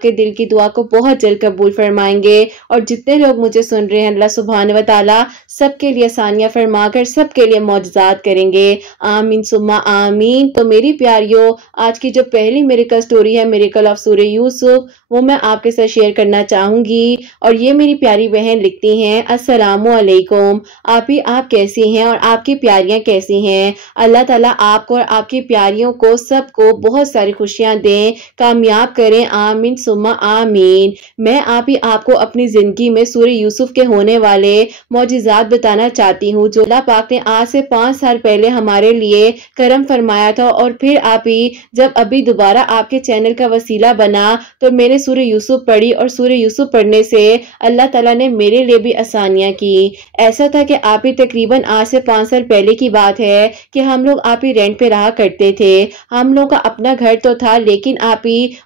آپ کے دل کی دعا کو بہت جلد قبول فرمائیں گے، اور جتنے لوگ مجھے سن رہے ہیں اللہ سبحانہ و تعالیٰ سب کے لیے آسانیاں فرما کر سب کے لیے معجزات کریں گے، آمین ثم آمین۔ تو میری پیاریوں، آج کی جو پہلی میریکل سٹوری ہے، میریکل آف سورہ یوسف، وہ میں آپ کے ساتھ شیئر کرنا چاہوں گی، اور یہ میری پیاری بہن لکھتی ہیں، السلام علیکم، آپ کیسی ہیں اور آپ کی پیاریاں کیسی ہیں؟ اللہ تعالیٰ آپ کو اور آپ کی پیاریوں کو سب کو بہت ساری خوشیاں دیں، کامیاب کریں، آمین ثم آمین۔ میں آپ کو اپنی زندگی میں سورہ یوسف کے ہونے والے معجزات بتانا چاہتی ہوں، جو اللہ پاک نے آج سے 5 سال پہلے ہمارے لیے کرم فرمایا تھا، اور پھر جب ابھی دوبارہ آپ کے چینل کا وسیلہ بنا تو میں نے سورہ یوسف پڑھی، اور سورہ یوسف پڑھنے سے اللہ تعالیٰ نے میرے لیے بھی آسانیاں کی۔ ایسا تھا کہ تقریباً آج سے 5 سال پہلے کی بات ہے کہ ہم لوگ رینٹ پہ رہا کرتے تھے، ہم لوگ کا اپنا گھر تو تھا، لیکن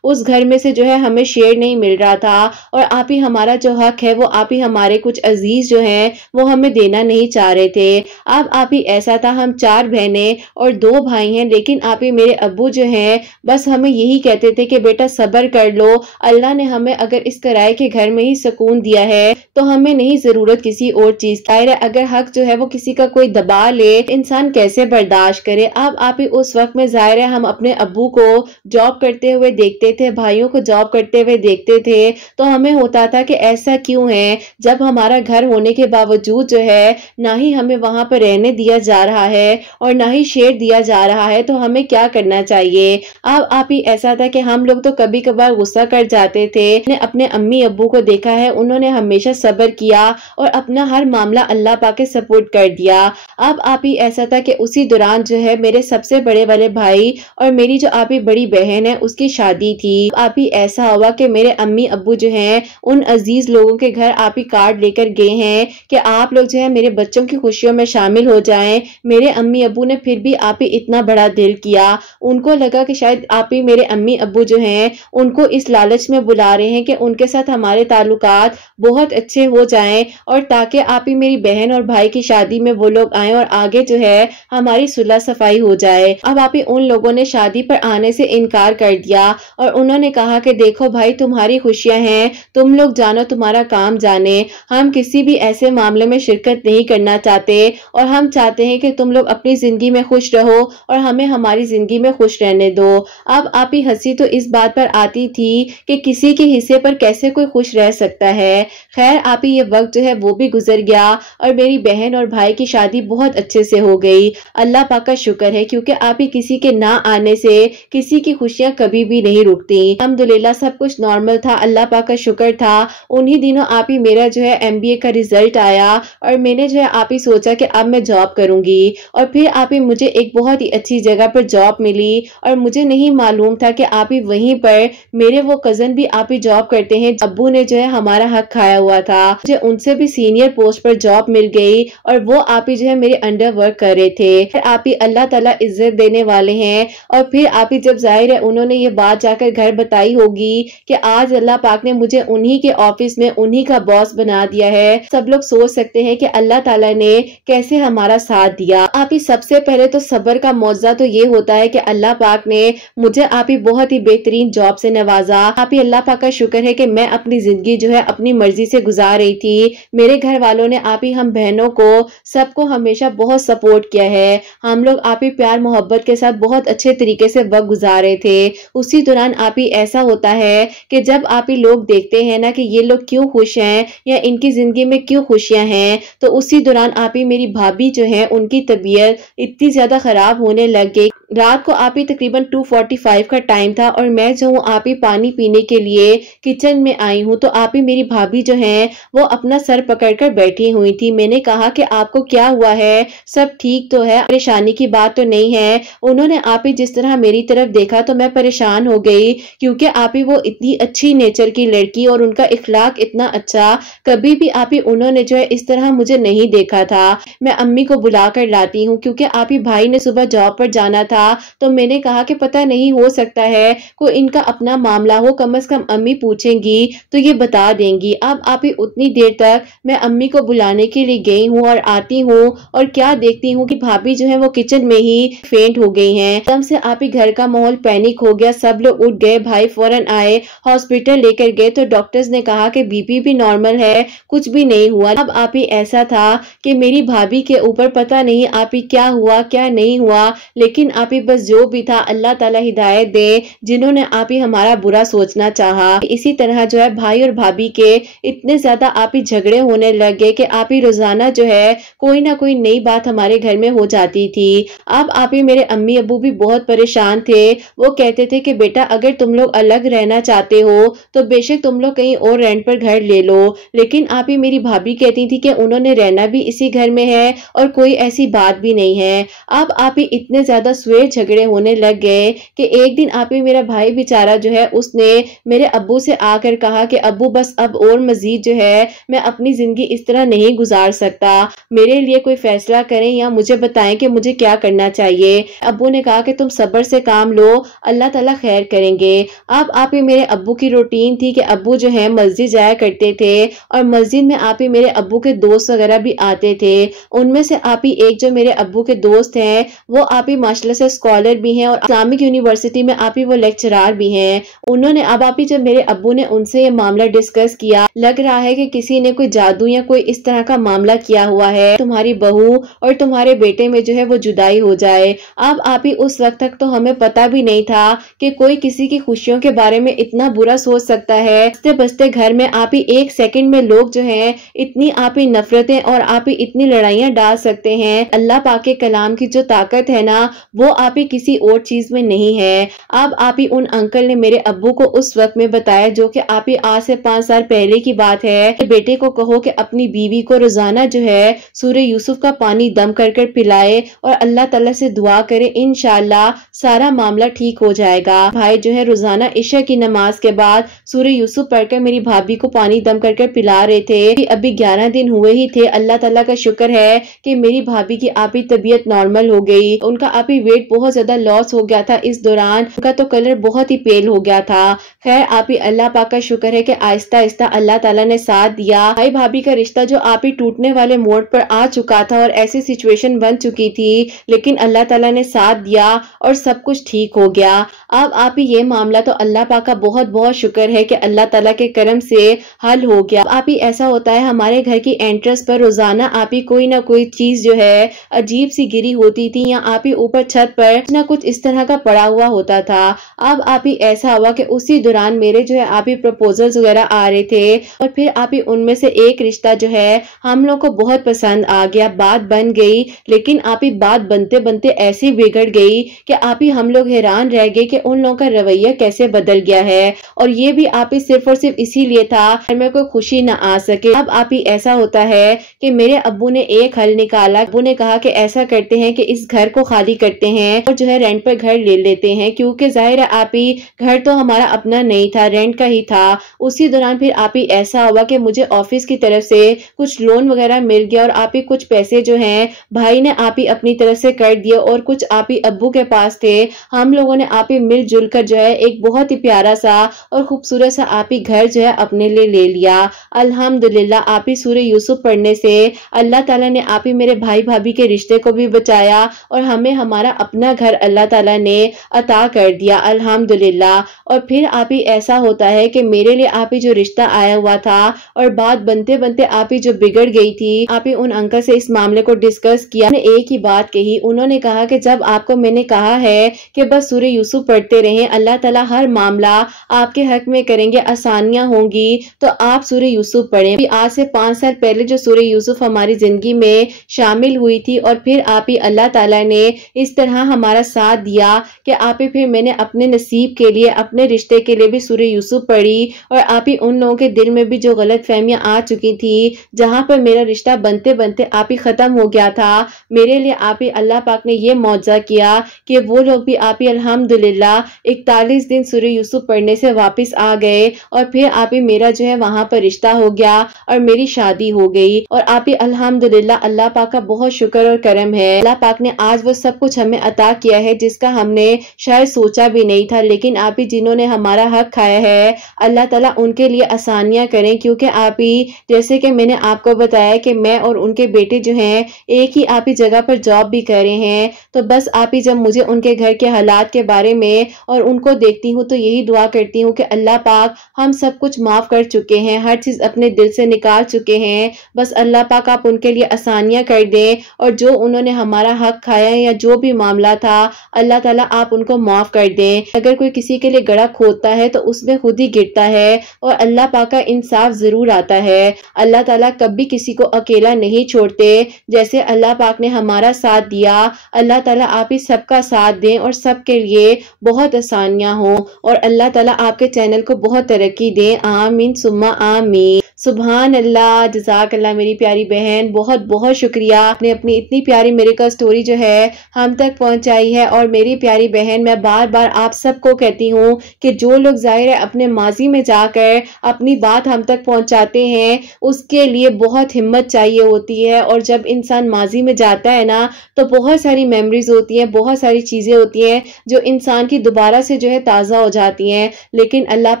اس گھر میں سے جو ہے ہمیں شیئر نہیں مل رہا تھا، اور ہمارا جو حق ہے وہ ہمارے کچھ عزیز جو ہیں وہ ہمیں دینا نہیں چاہ رہے تھے۔ اب ایسا تھا، ہم 4 بہنیں اور 2 بھائی ہیں، لیکن میرے ابو جو ہیں بس ہمیں یہی کہتے تھے کہ بیٹا صبر کر لو، اللہ نے ہمیں اگر اس کرائے کے گھر میں ہی سکون دیا ہے تو ہمیں نہیں ضرورت کسی اور چیز کی۔ اگر حق جو ہے وہ کسی کا کوئی دبا لے، انسان کیسے برداشت کرے۔ اب اس وقت میں ظاہر ہے ہم اپنے ابو کو جاب کرتے ہوئے دیکھتے تھے، بھائیوں کو جاب کرتے ہوئے دیکھتے تھے، تو ہمیں ہوتا تھا کہ ایسا کیوں ہے، جب ہمارا گھر ہونے کے باوجود جو ہے نہ ہی ہمیں وہاں پر رہنے دیا جا رہا ہے اور نہ ہی شیئر دیا جا رہا ہے، تو ہمیں کیا کرنا چاہیے۔ اب ایسا تھا کہ ہم لوگ تو کبھی کبھار غصہ کر جاتے تھے۔ اپنے امی ابو کو دیکھا ہے، انہوں نے ہمیشہ صبر کیا اور اپنا ہر معاملہ اللہ پاک کے سپورٹ کر دیا۔ اب ایسا تھا کہ اسی دوران جو ہے میرے سب سے بڑے والے بھائی اور میری جو بڑی بہن ہے اس کی شادی تھی۔ ایسا ہوا کہ میرے امی ابو جو ہیں ان عزیز لوگوں کے گھر کارڈ لے کر گئے ہیں کہ آپ لوگ جو ہے میرے بچوں کی خوشیوں میں شامل ہو جائیں۔ میرے امی ابو نے پھر بھی اتنا بڑا دل کیا، ان کو لگا کہ شاید میرے امی ابو جو ہیں ان کو اس لالچ میں بلا رہے ہیں کہ ان کے ساتھ ہمارے تعلقات بہت اچھے ہو جائیں، اور تاکہ میری بہن اور بھائی کی شادی میں وہ لوگ آئیں اور آگے جو ہے ہماری صلح صفائی ہو جائے۔ اب ان لوگوں نے شادی پر آنے سے انکار کر دیا، اور انہوں نے کہا کہ دیکھو بھائی، تمہاری خوشیاں ہیں، تم لوگ جانو، تمہارا کام جانے، ہم کسی بھی ایسے معاملے میں شرکت نہیں کرنا چاہتے، اور ہم چاہتے ہیں کہ تم لوگ اپنی زندگی میں خوش رہو اور ہمیں ہماری زندگی میں خوش رہنے دو۔ اب ہنسی تو اس بات پر آتی تھی کہ کسی کے حصے پر کیسے کوئی خوش رہ سکتا ہے۔ خیر یہ وقت جو ہے وہ بھی گزر گیا، اور میری بہن اور بھائی کی شادی بہت اچھے سے ہو گئی، اللہ پاک کا شکر ہے، کیونکہ کسی کے نہ آنے سے کسی کی خوشیاں کبھی بھی نہیں رکتی۔ الحمدللہ سب کچھ نارمل تھا، اللہ پاک کا شکر تھا۔ انہی دنوں میرا جو ہے MBA کا رزلٹ آیا، اور میں نے جو ہے سوچا کہ اب میں جاب کروں گی، اور پھر مجھے ایک بہت ہی اچھی جگہ پر جاب ملی، اور مجھے نہیں معلوم تھا کہ وہیں پر میرے وہ کزن بھی جاب کرتے ہیں، ابو نے جو ہے ہمارا حق کھایا ہوا تھا، مجھے ان سے بھی سینئر پوسٹ پر جاب مل گئی، اور وہ جو ہے میرے انڈر ورک کر رہے تھے۔ اللہ تعالیٰ عزت دینے والے ہیں، اور پھر جب ظاہر ہے انہوں نے یہ بات جا کر گھر بتائی ہوگی کہ آج اللہ پاک نے مجھے انہی کے آفس میں انہی کا باس بنا دیا ہے، سب لوگ سوچ سکتے ہیں کہ اللہ تعالیٰ نے کیسے ہمارا ساتھ دیا۔ سب سے پہلے تو صبر کا معجزہ تو یہ ہوتا ہے کہ اللہ پاک نے مجھے بہت ہی بہترین جاب سے نوازا۔ اللہ پاک کا شکر ہے کہ میں اپنی زندگی جو ہے اپنی مرضی سے گزار رہی تھی۔ میرے گھر والوں نے ہم بہنوں کو سب کو ہمیشہ بہت سپورٹ کیا ہے، ہم لوگ پیار محبت کے ساتھ بہت اچھے طریقے سے وقت گزار رہے تھے۔ اسی دوران ایسا ہوتا ہے کہ جب لوگ دیکھتے ہیں نا کہ یہ لوگ کیوں خوش ہیں یا ان کی زندگی میں کیوں خوشیاں ہیں، تو اسی دوران میری بھابھی جو ہے ان کی طبیعت اتنی زیادہ خراب ہونے لگ گئی۔ رات کو تقریباً 2:45 کا ٹائم تھا، اور میں جو ہوں پانی پینے کے لیے کچن میں آئی ہوں، تو میری بھابھی جو ہیں وہ اپنا سر پکڑ کر بیٹھی ہوئی تھی۔ میں نے کہا کہ آپ کو کیا ہوا ہے، سب ٹھیک تو ہے، پریشانی کی بات تو نہیں ہے۔ انہوں نے جس طرح میری طرف دیکھا تو میں پریشان ہو گئی، کیونکہ وہ اتنی اچھی نیچر کی لڑکی اور ان کا اخلاق اتنا اچھا، کبھی بھی انہوں نے جو ہے اس طرح مجھے نہیں دیکھا تھا۔ میں امی کو بلا کر لاتی ہوں، کیونکہ بھائی نے صبح جاب پر جانا تھا، تھا تو میں نے کہا کہ پتہ نہیں ہو سکتا ہے کوئی ان کا اپنا معاملہ ہو، کم از کم امی پوچھیں گی تو یہ بتا دیں گی۔ اب آپ ہی اتنی دیر تک میں امی کو بلانے کے لیے گئی ہوں اور آتی ہوں اور کیا دیکھتی ہوں کہ بھابھی جو ہے وہ کچن میں ہی فینٹ ہو گئی ہیں۔ تب سے آپ ہی گھر کا ماحول پینک ہو گیا، سب لوگ اٹھ گئے، بھائی فوراً آئے، ہاسپٹل لے کر گئے تو ڈاکٹرز نے کہا کہ بی پی بھی نارمل ہے، کچھ بھی نہیں ہوا۔ اب آپ ہی ایسا تھا کہ میری بھابھی کے اوپر پتہ نہیں آپ ہی کیا ہوا کیا نہیں ہوا، لیکن آپ ہی بس جو بھی تھا اللہ تعالی ہدایت دے جنہوں نے آپ ہی ہمارا برا سوچنا چاہا۔ اسی طرح جو ہے بھائی اور بھابھی کے اتنے زیادہ آپ ہی جھگڑے ہونے لگ گئے کہ آپ ہی روزانہ جو ہے کوئی نہ کوئی نئی بات ہمارے گھر میں ہو جاتی تھی۔ اب آپ ہی میرے امی ابو بھی بہت پریشان تھے، وہ کہتے تھے کہ بیٹا اگر تم لوگ الگ رہنا چاہتے ہو تو بے شک تم لوگ کہیں اور رینٹ پر گھر لے لو، لیکن آپ ہی میری بھابھی کہتی تھی کہ انہوں نے رہنا بھی اسی گھر میں ہے اور کوئی ایسی بات بھی نہیں ہے۔ اب آپ ہی اتنے زیادہ سویر جھگڑے ہونے لگ گئے کہ ایک دن آپ ہی میرا بھائی بیچارہ جو ہے اس نے میرے ابو سے آ کر کہا کہ ابو بس اب اور مزید جو ہے میں اپنی زندگی اس طرح نہیں گزار سکتا، میرے لیے کوئی فیصلہ کریں یا مجھے بتائیں کہ مجھے کیا کرنا چاہیے۔ ابو نے کہا کہ تم صبر سے کام لو، اللہ تعالیٰ خیر کریں گے۔ اب آپ ہی میرے ابو کی روٹین تھی کہ ابو جو ہے مسجد جایا کرتے تھے اور مسجد میں آپ ہی میرے ابو کے دوست وغیرہ بھی آتے تھے، ان میں سے آپ ہی ایک جو میرے ابو کے دوست ہیں وہ آپ ہی ماشاءاللہ سے اسکالر بھی ہیں اور اسلامک یونیورسٹی میں آپ ہی وہ لیکچرار بھی ہیں۔ انہوں نے اب آپ ہی جب میرے ابو نے ان سے یہ معاملہ ڈسکس کیا، لگ رہا ہے کہ کسی نے کوئی جادو یا کوئی اس طرح کا معاملہ کیا ہوا ہے، تمہاری بہو اور تمہارے بیٹے میں جو ہے وہ جدائی ہو جائے۔ اب آپ ہی اس وقت تک تو ہمیں پتہ بھی نہیں تھا کہ کوئی کسی کی خوشیوں کے بارے میں اتنا برا سوچ سکتا ہے۔ بستے بستے گھر میں آپ ہی ایک سیکنڈ میں لوگ جو ہیں اتنی آپ ہی نفرتیں اور آپ ہی اتنی لڑائیاں ڈال سکتے ہیں۔ اللہ پاک کے کلام کی جو طاقت ہے نا وہ آپ ہی کسی اور چیز میں نہیں ہے۔ اب آپ ہی ان انکل نے میرے ابو کو اس وقت میں بتایا جو کہ آپ ہی آج سے 5 سال پہلے کی بات ہے کہ بیٹے کو کہو کہ اپنی بیوی کو روزانہ جو ہے سورہ یوسف کا پانی دم کر کر پلائے اور اللہ تعالیٰ سے دعا کرے، انشاءاللہ سارا معاملہ ٹھیک ہو جائے گا۔ بھائی جو ہے روزانہ عشاء کی نماز کے بعد سورہ یوسف پڑھ کر میری بھابھی کو پانی دم کر کر پلا رہے تھے۔ ابھی 11 دن ہوئے ہی تھے، اللہ تعالیٰ کا شکر ہے کہ میری بھابھی کی آپ ہی طبیعت نارمل ہو گئی، ان کا آپ ہی ویٹ بہت زیادہ لاس ہو گیا تھا، اس دوران ان کا تو کلر بہت ہی پیل ہو گیا تھا۔ خیر آپ ہی اللہ پاک کا شکر ہے کہ آہستہ آہستہ اللہ تعالیٰ نے ساتھ دیا۔ بھائی بھابھی کا رشتہ جو آپ ہی ٹوٹنے والے موڑ پر آ چکا تھا اور ایسی سچویشن بن چکی تھی، لیکن اللہ تعالیٰ نے ساتھ دیا اور سب کچھ ٹھیک ہو گیا۔ اب آپ ہی یہ معاملہ تو اللہ پاک کا بہت بہت شکر ہے کہ اللہ تعالیٰ کے کرم سے حل ہو گیا۔ آپ ہی ایسا ہوتا ہے ہمارے گھر کی انٹرس پر روزانہ آپ ہی کوئی نہ کوئی چیز جو ہے عجیب سی گری ہوتی تھی یا آپ ہی اوپر چھت پر کچھ نہ کچھ اس طرح کا پڑا ہوا ہوتا تھا۔ اب آپ ہی ایسا ہوا کہ اسی دوران میرے جو ہے آپ ہی پروپوزلز وغیرہ آ رہے تھے اور پھر آپ ہی ان میں سے ایک رشتہ جو ہے ہم لوگ کو بہت پسند آ گیا، بات بن گئی، لیکن آپ ہی بات بنتے بنتے ایسی بگڑ گئی کہ آپ ہی ہم لوگ حیران رہ گئے کہ ان لوگوں کا رویہ کیسے بدل گیا ہے، اور یہ بھی آپ ہی صرف اور صرف اسی لیے تھا میں کوئی خوشی نہ آ سکے۔ اب آپ ہی ایسا ہوتا ہے کہ میرے ابو نے ایک حل نکالا، ابو نے کہا کہ ایسا کرتے ہیں کہ اس گھر کو خالی کرتے ہیں اور جو ہے رینٹ پر گھر لے لیتے ہیں، کیونکہ ظاہر ہے آپ ہی گھر تو ہمارا اپنا نہیں تھا، رینٹ کا ہی تھا۔ اسی دوران پھر آپ ہی ایسا ہوا کہ مجھے آفس کی طرف سے کچھ لون وغیرہ مل گیا اور آپ ہی کچھ پیسے جو ہیں بھائی نے آپ ہی اپنی طرف سے کر دیے اور کچھ آپ ہی ابو کے پاس تھے۔ ہم لوگوں نے آپ ہی مل جل کر جو ہے ایک بہت ہی پیارا سا اور خوبصورت سا آپ ہی گھر جو ہے اپنے لیے لے لیا۔ الحمدللہ آپ ہی سورہ یوسف پڑھنے سے اللہ تعالیٰ نے آپ ہی میرے بھائی بھابھی کے رشتے کو بھی بچایا اور ہمیں ہمارا اپنا گھر اللہ تعالیٰ نے عطا کر دیا، الحمدللہ۔ اور پھر آپ ہی ایسا ہوتا ہے کہ میرے لیے آپ ہی جو رشتہ آیا ہوا تھا اور بات بنتے بنتے آپ ہی جو بگڑ گئی تھی، آپ ہی ان انکل سے اس معاملے کو ڈسکس کیا، نے ایک ہی بات کہی، انہوں نے کہا کہ جب آپ کو میں نے کہا ہے کہ بس سورہ یوسف پڑھتے رہیں، اللہ تعالیٰ ہر معاملہ آپ کے حق میں کریں گے، آسانیاں ہوں گی، تو آپ سورہ یوسف پڑھیں۔ آج سے 5 سال پہلے جو سورہ یوسف ہماری زندگی میں شامل ہوئی تھی اور پھر آپ ہی اللہ تعالیٰ نے اس طرح ہمارا ساتھ دیا کہ آپ ہی پھر میں نے اپنے نصیب کے لیے، اپنے رشتے کے لیے بھی سورہ یوسف پڑھی اور آپ ہی ان لوگوں کے دل میں بھی جو غلط فہمیاں آ چکی تھی، جہاں پر میرا رشتہ بنتے بنتے آپ ہی ختم ہو گیا تھا، میرے لیے آپ ہی اللہ پاک نے یہ معجزہ کیا کہ وہ لوگ بھی آپ ہی الحمدللہ 41 دن سورہ یوسف پڑھنے سے واپس آ گئے اور پھر آپ ہی میرا جو ہے وہاں پر رشتہ ہو گیا اور میری شادی ہو گئی۔ اور آپ ہی الحمدللہ اللہ پاک کا بہت شکر اور کرم ہے، اللہ پاک نے آج وہ سب کچھ ہمیں عطا کیا ہے جس کا ہم نے شاید سوچا بھی نہیں تھا، لیکن آپ ہی جنہوں نے ہمارا حق کھایا ہے، اللہ تعالیٰ ان کے لیے آسانیاں کریں، کیونکہ آپ ہی جیسے کہ میں نے آپ کو بتایا کہ میں اور ان کے بیٹے جو ہیں ایک ہی آپ ہی جگہ پر جاب بھی کر رہے ہیں، تو بس آپ ہی جب مجھے ان کے گھر کے حالات کے بارے میں اور ان کو دیکھتی ہوں تو یہی دعا کرتی ہوں کہ اللہ پاک ہم سب کچھ معاف کر چکے ہیں، ہر چیز اپنے دل سے نکال چکے ہیں، بس اللہ پاک آپ ان کے لیے آسانیاں کر دیں، اور جو انہوں نے ہمارا حق کھایا ہے یا جو بھی معاملہ تھا اللہ تعالیٰ آپ ان کو معاف کر دیں۔ اگر کوئی کسی کے لیے گڑھا کھودتا ہے تو اس میں خود ہی گرتا ہے، اور اللہ پاک کا انصاف ضرور آتا ہے۔ اللہ تعالیٰ کبھی کسی کو اکیلا نہیں چھوڑتے، جیسے اللہ پاک نے ہمارا ساتھ دیا، اللہ تعالیٰ آپ ہی سب کا ساتھ دیں اور سب کے لیے بہت آسانیاں ہوں، اور اللہ تعالیٰ آپ کے چینل کو بہت ترقی دیں، آمین ثم آمین۔ سبحان اللہ، جزاک اللہ میری پیاری بہن، بہت بہت شکریہ، آپ نے اپنی اتنی پیاری میریکل سٹوری جو ہے ہم تک پہنچائی ہے۔ اور میری پیاری بہن، میں بار بار آپ سب کو کہتی ہوں کہ جو لوگ ظاہر ہے اپنے ماضی میں جا کر اپنی بات ہم تک پہنچاتے ہیں، اس کے لیے بہت ہمت چاہیے ہوتی ہے، اور جب انسان ماضی میں جاتا ہے نا تو بہت ساری میموریز ہوتی ہیں، بہت ساری چیزیں ہوتی ہیں جو انسان کی دوبارہ سے جو ہے تازہ ہو جاتی ہیں۔ لیکن اللہ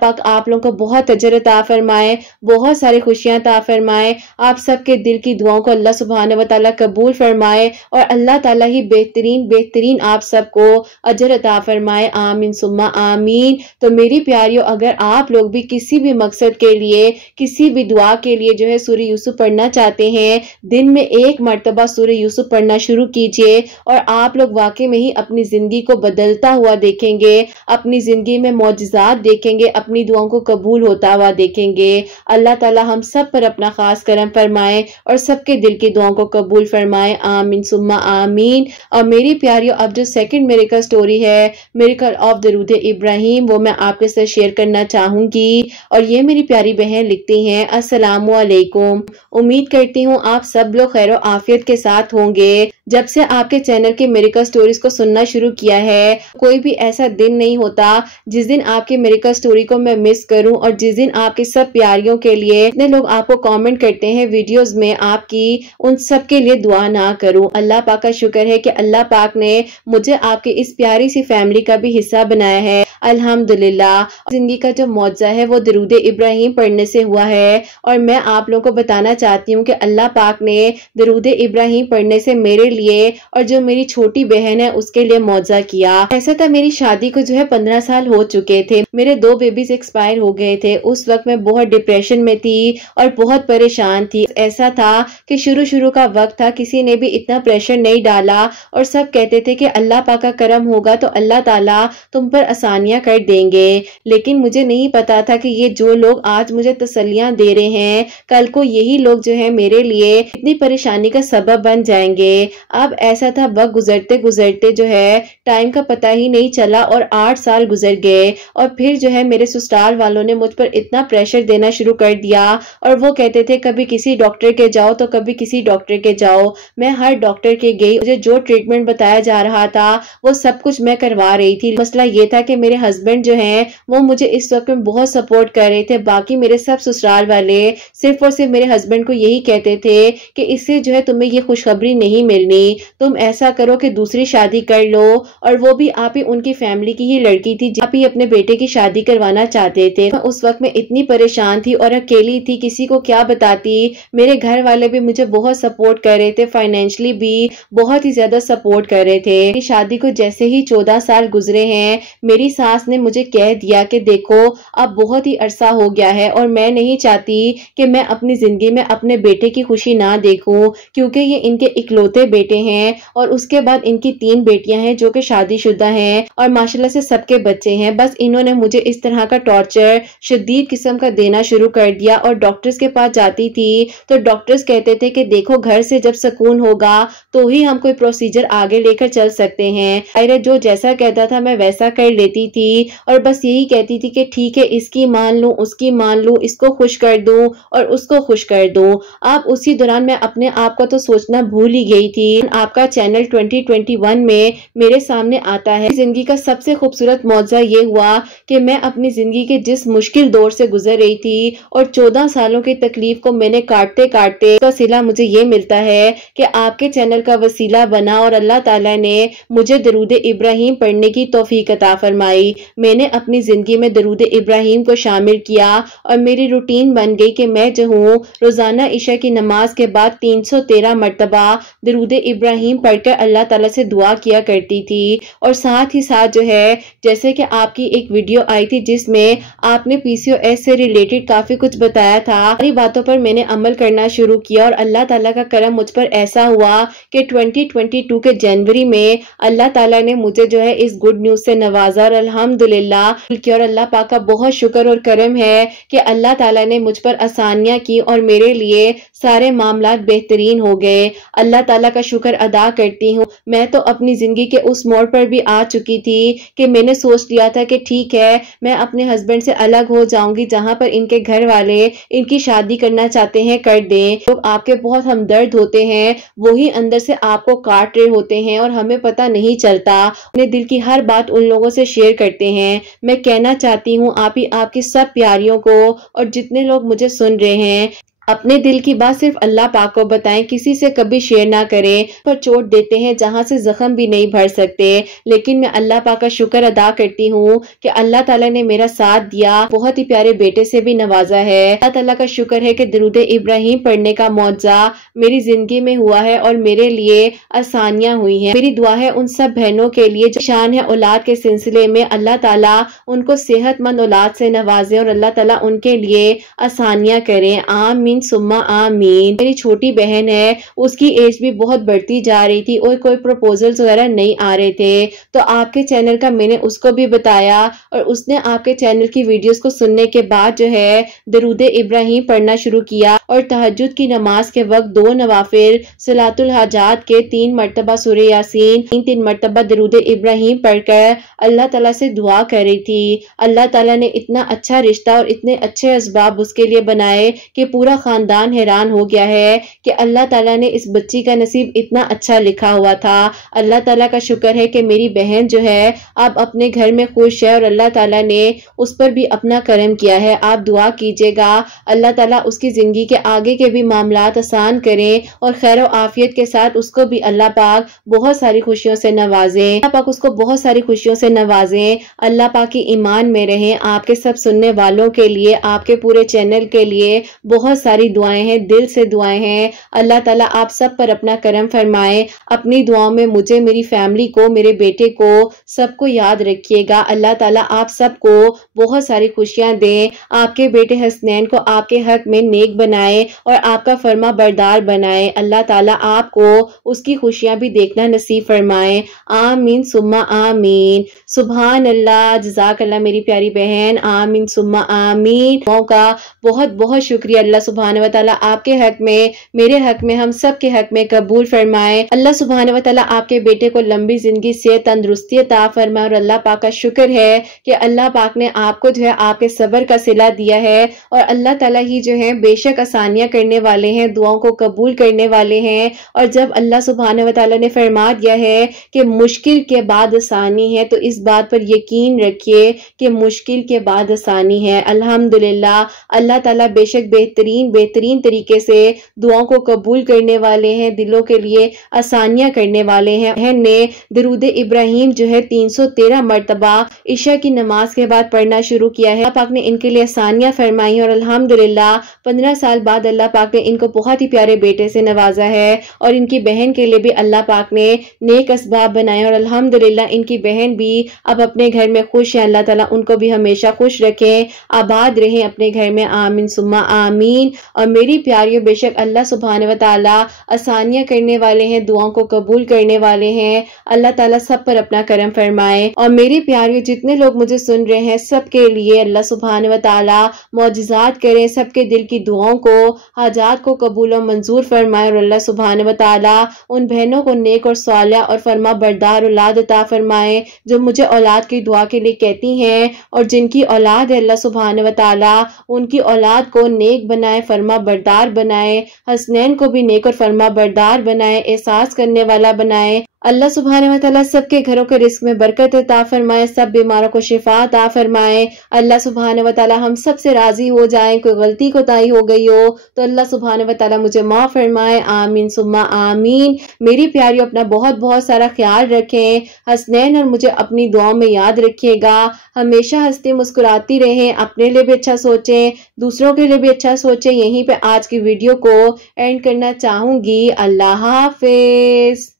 پاک آپ لوگوں کو بہت اجر عطا فرمائے، بہت ساری خوشیاں عطا فرمائے، آپ سب کے دل کی دعاؤں کو اللہ سبحانہ و تعالیٰ قبول فرمائے، اور اللہ تعالیٰ ہی بہترین آپ سب کو اجر عطا فرمائے، آمین ثم آمین۔ تو میری پیاریوں، اگر آپ لوگ بھی کسی بھی مقصد کے لیے، کسی بھی دعا کے لیے جو ہے سورہ یوسف پڑھنا چاہتے ہیں، دن میں ایک مرتبہ سورہ یوسف پڑھنا شروع کیجئے، اور آپ لوگ واقعی میں ہی اپنی زندگی کو بدلتا ہوا دیکھیں گے، اپنی زندگی میں معجزات دیکھیں گے، اپنی دعاؤں کو قبول ہوتا ہوا دیکھیں گے۔ اللہ تعالیٰ ہم سب پر اپنا خاص کرم فرمائے اور سب کے دل کی دعاؤں کو قبول فرمائے، آمین ثم آمین۔ اور میری پیاریوں، اب جو سیکنڈ میریکل سٹوری ہے، میریکل آف درود ابراہیم، وہ میں آپ کے ساتھ شیئر کرنا چاہوں گی۔ اور یہ میری پیاری بہن لکھتی ہیں، السلام علیکم، امید کرتی ہوں آپ سب لوگ خیر و عافیت کے ساتھ ہوں گے۔ جب سے آپ کے چینل کی میریکل سٹوریز کو سننا شروع کیا ہے، کوئی بھی ایسا دن نہیں ہوتا جس دن آپ کی میریکل سٹوری کو میں مس کروں، اور جس دن آپ کے سب پیاریوں کے لیے اتنے لوگ آپ کو کامنٹ کرتے ہیں ویڈیوز میں، آپ کی ان سب کے لیے دعا نہ کروں۔ اللہ پاک کا شکر ہے کہ اللہ پاک نے مجھے آپ کی اس پیاری سی فیملی کا بھی حصہ بنایا ہے، الحمدللہ۔ زندگی کا جو معجزہ ہے وہ درود ابراہیم پڑھنے سے ہوا ہے، اور میں آپ لوگوں کو بتانا چاہتی ہوں کہ اللہ پاک نے درود ابراہیم پڑھنے سے میرے لیے اور جو میری چھوٹی بہن ہے اس کے لیے معجزہ کیا۔ ایسا تھا میری شادی کو جو ہے 15 سال ہو چکے تھے، میرے 2 بیبیز ایکسپائر ہو گئے تھے، اس وقت میں بہت ڈپریشن میں تھی اور بہت پریشان تھی۔ ایسا تھا کہ شروع کا وقت تھا، کسی نے بھی اتنا پریشر نہیں ڈالا، اور سب کہتے تھے کہ اللہ پاک کا کرم ہوگا تو اللہ تعالیٰ تم پر آسانیاں کر دیں گے، لیکن مجھے نہیں پتا تھا کہ یہ جو لوگ آج مجھے تسلیاں دے رہے ہیں، کل کو یہی لوگ جو ہے میرے لیے اتنی پریشانی کا سبب بن جائیں گے۔ اب ایسا تھا، وقت گزرتے گزرتے جو ہے ٹائم کا پتہ ہی نہیں چلا، اور 8 سال گزر گئے، اور پھر جو ہے میرے سسرال والوں نے مجھ پر اتنا پریشر دینا شروع کر دیا، اور وہ کہتے تھے کبھی کسی ڈاکٹر کے جاؤ تو کبھی کسی ڈاکٹر کے جاؤ۔ میں ہر ڈاکٹر کے گئی، مجھے جو ٹریٹمنٹ بتایا جا رہا تھا وہ سب کچھ میں کروا رہی تھی۔ مسئلہ یہ تھا کہ میرے ہسبینڈ جو ہیں وہ مجھے اس وقت میں بہت سپورٹ کر رہے تھے، باقی میرے سب سسرال والے صرف اور صرف میرے ہسبینڈ کو یہی کہتے تھے کہ اس سے جو ہے تمہیں یہ خوشخبری نہیں ملنی، تم ایسا کرو کہ دوسری شادی کر لو، اور وہ بھی آپ ہی ان کی فیملی کی ہی لڑکی تھی، آپ ہی اپنے بیٹے کی شادی کروانا چاہتے تھے۔ میں اس وقت میں اتنی پریشان تھی اور اکیلی تھی، کسی کو کیا بتاتی۔ میرے گھر والے بھی مجھے بہت سپورٹ کر رہے تھے، فائنینشلی بھی بہت ہی زیادہ سپورٹ کر رہے تھے۔ میری شادی کو جیسے ہی 14 سال گزرے ہیں، میری ساس نے مجھے کہہ دیا کہ دیکھو اب بہت ہی عرصہ ہو گیا ہے، اور میں نہیں چاہتی کہ میں اپنی زندگی میں اپنے بیٹے کی خوشی نہ دیکھوں، کیونکہ یہ ان کے اکلوتے بیٹے ہیں، اور اس کے بعد ان کی 3 بیٹیاں ہیں جو کہ شادی شدہ ہیں، اور ماشاءاللہ سے سب کے بچے ہیں۔ بس انہوں نے مجھے اس طرح کا ٹارچر شدید قسم کا دینا شروع کر دیا، اور ڈاکٹرز کے پاس جاتی تھی تو ڈاکٹرز کہتے تھے کہ دیکھو گھر سے جب سکون ہوگا تو ہی ہم کوئی پروسیجر آگے لے کر چل سکتے ہیں۔ جو جیسا کہتا تھا میں ویسا کر لیتی تھی، اور بس یہی کہتی تھی کہ ٹھیک ہے، اس کی مان لوں، اس کی مان لوں، اس کو خوش کر دوں اور اس کو خوش کر دوں۔ اب اسی دوران میں اپنے آپ کو تو سوچنا بھول ہی گئی تھی۔ آپ کا چینل 2021 میں میرے سامنے آتا ہے۔ زندگی کا سب سے خوبصورت معجزہ یہ ہوا کہ میں اپنی زندگی کے جس مشکل دور سے گزر رہی تھی اور 14 سالوں کی تکلیف کو میں نے کاٹتے کاٹتے کا صلہ مجھے یہ ملتا ہے کہ آپ کے چینل کا وسیلہ بنا، اور اللہ تعالیٰ تعالیٰ نے مجھے درود ابراہیم پڑھنے کی توفیق عطا فرمائی۔ میں نے اپنی زندگی میں درود ابراہیم کو شامل کیا اور میری روٹین بن گئی کہ میں جو ہوں روزانہ عشاء کی نماز کے بعد 313 مرتبہ درود ابراہیم پڑھ کر اللہ تعالیٰ سے دعا کیا کرتی تھی۔ اور ساتھ ہی ساتھ جو ہے جیسے کہ آپ کی ایک ویڈیو آئی تھی جس میں آپ نے پی سی او ایس سے ریلیٹڈ کافی کچھ بتایا تھا، ساری باتوں پر میں نے عمل کرنا شروع کیا اور اللہ تعالیٰ کا کرم مجھ پر ایسا ہوا کہ 2022 کے جنوری میں اللہ تعالیٰ نے مجھے جو ہے اس گڈ نیوز سے نوازا اور الحمدللہ اور اللہ پاک کا بہت شکر اور کرم ہے کہ اللہ تعالیٰ نے مجھ پر آسانیاں کی اور میرے لیے سارے معاملات بہترین ہو گئے۔ اللہ تعالیٰ کا شکر ادا کرتی ہوں۔ میں تو اپنی زندگی کے اس موڑ پر بھی آ چکی تھی کہ میں نے سوچ لیا تھا کہ ٹھیک ہے میں اپنے ہسبینڈ سے الگ ہو جاؤں گی، جہاں پر ان کے گھر والے ان کی شادی کرنا چاہتے ہیں کر دیں۔ لوگ آپ کے بہت ہمدرد ہوتے ہیں، وہی اندر سے آپ کو کاٹ رہے ہوتے ہیں اور ہمیں پتہ نہیں چلتا، اپنے دل کی ہر بات ان لوگوں سے شیئر کرتے ہیں۔ میں کہنا چاہتی ہوں آپ کی سب پیاریوں کو اور جتنے لوگ مجھے سن رہے ہیں، اپنے دل کی بات صرف اللہ پاک کو بتائیں، کسی سے کبھی شیئر نہ کریں، پر چوٹ دیتے ہیں جہاں سے زخم بھی نہیں بھر سکتے۔ لیکن میں اللہ پاک کا شکر ادا کرتی ہوں کہ اللہ تعالیٰ نے میرا ساتھ دیا، بہت ہی پیارے بیٹے سے بھی نوازا ہے۔ اللہ تعالیٰ کا شکر ہے کہ درود ابراہیم پڑھنے کا معجزہ میری زندگی میں ہوا ہے اور میرے لیے آسانیاں ہوئی ہیں۔ میری دعا ہے ان سب بہنوں کے لیے جو شان ہے اولاد کے سلسلے میں، اللہ تعالیٰ ان کو صحت مند اولاد سے نوازے اور اللہ تعالیٰ ان کے لیے آسانیاں کریں، آمین ثم آمین۔ میری چھوٹی بہن ہے، اس کی ایج بھی بہت بڑھتی جا رہی تھی اور کوئی پروپوزلز وغیرہ نہیں آ رہے تھے، تو آپ کے چینل کا میں نے اس کو بھی بتایا اور اس نے آپ کے چینل کی ویڈیوز کو سننے کے بعد جو ہے درود ابراہیم پڑھنا شروع کیا اور تہجد کی نماز کے وقت 2 نوافل صلاۃ الحاجات کے 3 مرتبہ سورہ یاسین 3 مرتبہ درود ابراہیم پڑھ کر اللہ تعالیٰ سے دعا کر رہی تھی۔ اللہ تعالیٰ نے اتنا اچھا رشتہ اور اتنے اچھے اسباب اس کے لیے بنائے کہ پورا خاندان حیران ہو گیا ہے کہ اللہ تعالیٰ نے اس بچی کا نصیب اتنا اچھا لکھا ہوا تھا۔ اللہ تعالیٰ کا شکر ہے کہ میری بہن جو ہے اب اپنے گھر میں خوش ہے اور اللہ تعالیٰ نے اس پر بھی اپنا کرم کیا ہے۔ آپ دعا کیجئے گا اللہ تعالیٰ اس کی زندگی کے آگے کے بھی معاملات آسان کریں اور خیر و عافیت کے ساتھ اس کو بھی اللہ پاک بہت ساری خوشیوں سے نوازیں، اللہ پاک اس کو بہت ساری خوشیوں سے نوازیں۔ اللہ پاک کی ایمان میں رہیں۔ آپ کے سب سننے والوں کے لیے، آپ کے پورے چینل کے لیے بہت ساری دعائیں ہیں، دل سے دعائیں ہیں۔ اللہ تعالیٰ آپ سب پر اپنا کرم فرمائے۔ اپنی دعاؤں میں مجھے، میری فیملی کو، میرے بیٹے کو، سب کو یاد رکھیے گا۔ اللہ تعالیٰ آپ سب کو بہت ساری خوشیاں دیں، آپ کے بیٹے حسنین کو آپ کے حق میں نیک بنائے اور آپ کا فرما بردار بنائے۔ اللہ تعالیٰ آپ کو اس کی خوشیاں بھی دیکھنا نصیب فرمائے، آمین ثم آمین۔ سبحان اللہ، جزاک اللہ میری پیاری بہن، آمین ثم آمین۔ دعاؤں کا بہت بہت شکریہ۔ اللہ سبحانہ و تعالیٰ آپ کے حق میں، میرے حق میں، ہم سب کے حق میں قبول فرمائے۔ اللہ سبحانہ و تعالیٰ آپ کے بیٹے کو لمبی زندگی سے تندرستی عطا فرمائے اور اللہ پاک کا شکر ہے کہ اللہ پاک نے آپ کو جو ہے آپ کے صبر کا صلہ دیا ہے اور اللہ تعالیٰ ہی جو ہے بے شک آسانیاں کرنے والے ہیں، دعاؤں کو قبول کرنے والے ہیں۔ اور جب اللہ سبحانہ و تعالیٰ نے فرما دیا ہے کہ مشکل کے بعد آسانی ہے تو اس بات پر یقین رکھیے کہ مشکل کے بعد آسانی ہے۔ الحمدللہ اللہ تعالیٰ بے شک بہترین طریقے سے دعاؤں کو قبول کرنے والے ہیں، دلوں کے لیے آسانیاں کرنے والے ہیں۔ بہن نے درود ابراہیم جو ہے 313 مرتبہ عشاء کی نماز کے بعد پڑھنا شروع کیا ہے۔ اللہ پاک نے ان کے لیے آسانیاں فرمائی اور الحمدللہ 15 سال بعد اللہ پاک نے ان کو بہت ہی پیارے بیٹے سے نوازا ہے اور ان کی بہن کے لیے بھی اللہ پاک نے نیک اسباب بنائے اور الحمدللہ ان کی بہن بھی اب اپنے گھر میں خوش ہے۔ اللہ تعالیٰ ان کو بھی ہمیشہ خوش رکھیں، آباد رہیں اپنے گھر میں، آمین ثم آمین۔ اور میری پیاریوں، بے شک اللہ سبحانہ و تعالیٰ آسانیاں کرنے والے ہیں، دعاؤں کو قبول کرنے والے ہیں۔ اللہ تعالیٰ سب پر اپنا کرم فرمائے۔ اور میری پیاریوں، جتنے لوگ مجھے سن رہے ہیں سب کے لیے اللہ سبحانہ و تعالیٰ معجزات کریں، سب کے دل کی دعاؤں کو، حاجات کو قبول و منظور فرمائے اور اللہ سبحانہ و تعالیٰ ان بہنوں کو نیک اور صالح اور فرما بردار اولاد عطا فرمائے جو مجھے اولاد کی دعا کے لیے کہتی ہیں، اور جن کی اولاد ہے اللہ سبحانہ و تعالیٰ ان کی اولاد کو نیک بنائے، فرما بردار بنائے، حسنین کو بھی نیک اور فرما بردار بنائے، احساس کرنے والا بنائے۔ اللہ سبحانہ و تعالیٰ سب کے گھروں کے رزق میں برکت عطا فرمائے، سب بیماروں کو شفا عطا فرمائے۔ اللہ سبحانہ و تعالیٰ ہم سب سے راضی ہو جائیں، کوئی غلطی کوتاہی ہو گئی ہو تو اللہ سبحانہ و تعالیٰ مجھے معاف فرمائے، آمین ثم آمین۔ میری پیاریوں اپنا بہت بہت سارا خیال رکھیں، حسنین اور مجھے اپنی دعاؤں میں یاد رکھیے گا، ہمیشہ ہنستی مسکراتی رہیں، اپنے لیے بھی اچھا سوچیں، دوسروں کے لیے بھی اچھا سوچیں۔ یہیں پہ آج کی ویڈیو کو اینڈ کرنا چاہوں گی۔ اللہ حافظ۔